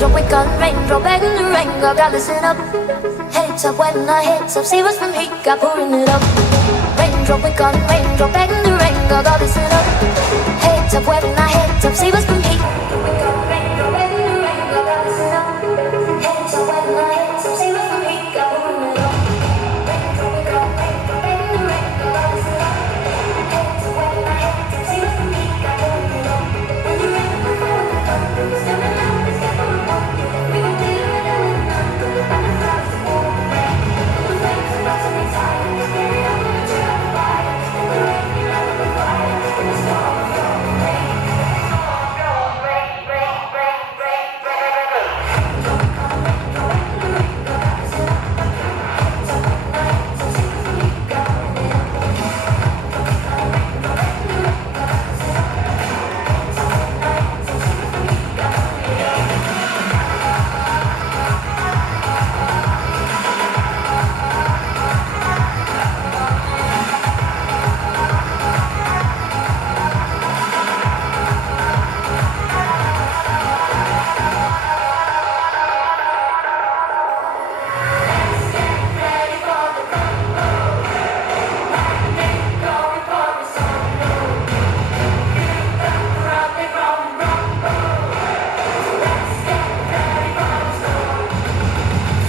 Raindrop, we got raindrop, begging the rain. God, listen up. Heads up when our heads up. Save us from heat, God, pouring it up. Raindrop, we got raindrop, begging the rain. God, listen up. Heads up when our heads up. Save us from heat. We got raindrop, begging the rain. God, listen up. Heads up when our heads up. Save us from heat, God, pouring it up. Raindrop, we got raindrop, begging the rain. God, listen up. Heads up when our heads up. Save us from heat, God, pouring it up.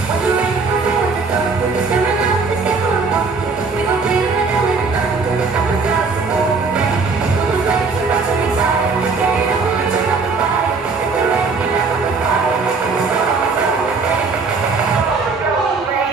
When the rain will fall, the thunder will still around. It's never a wonder. We gon' live it in the night. And the clouds will fall away. The flames are rising inside. Carry on the trail of fire. In the rain, you know the fire. In the storm, you're the rain.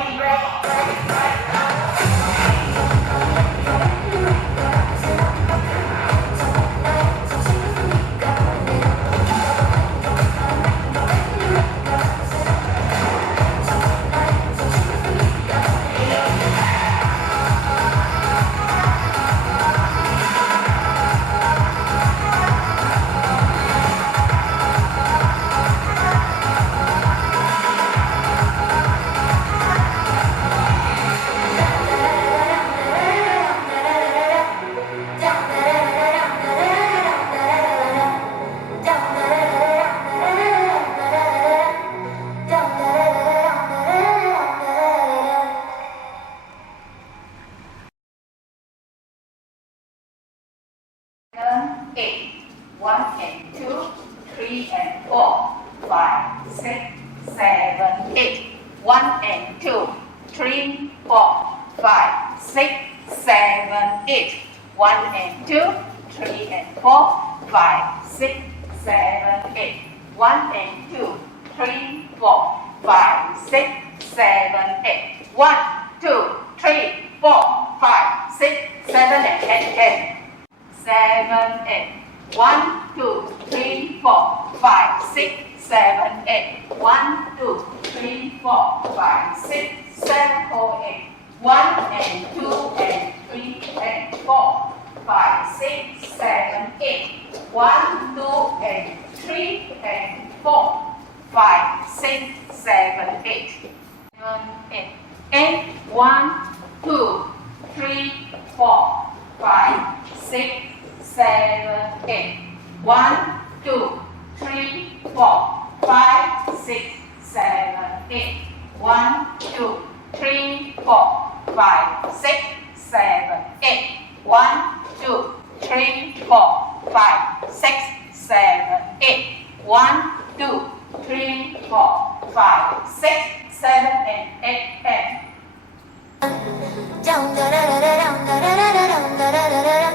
Down da da da da down da da da da down da da da da da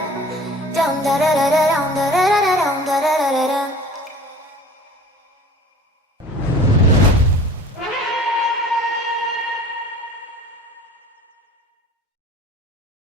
down da da da da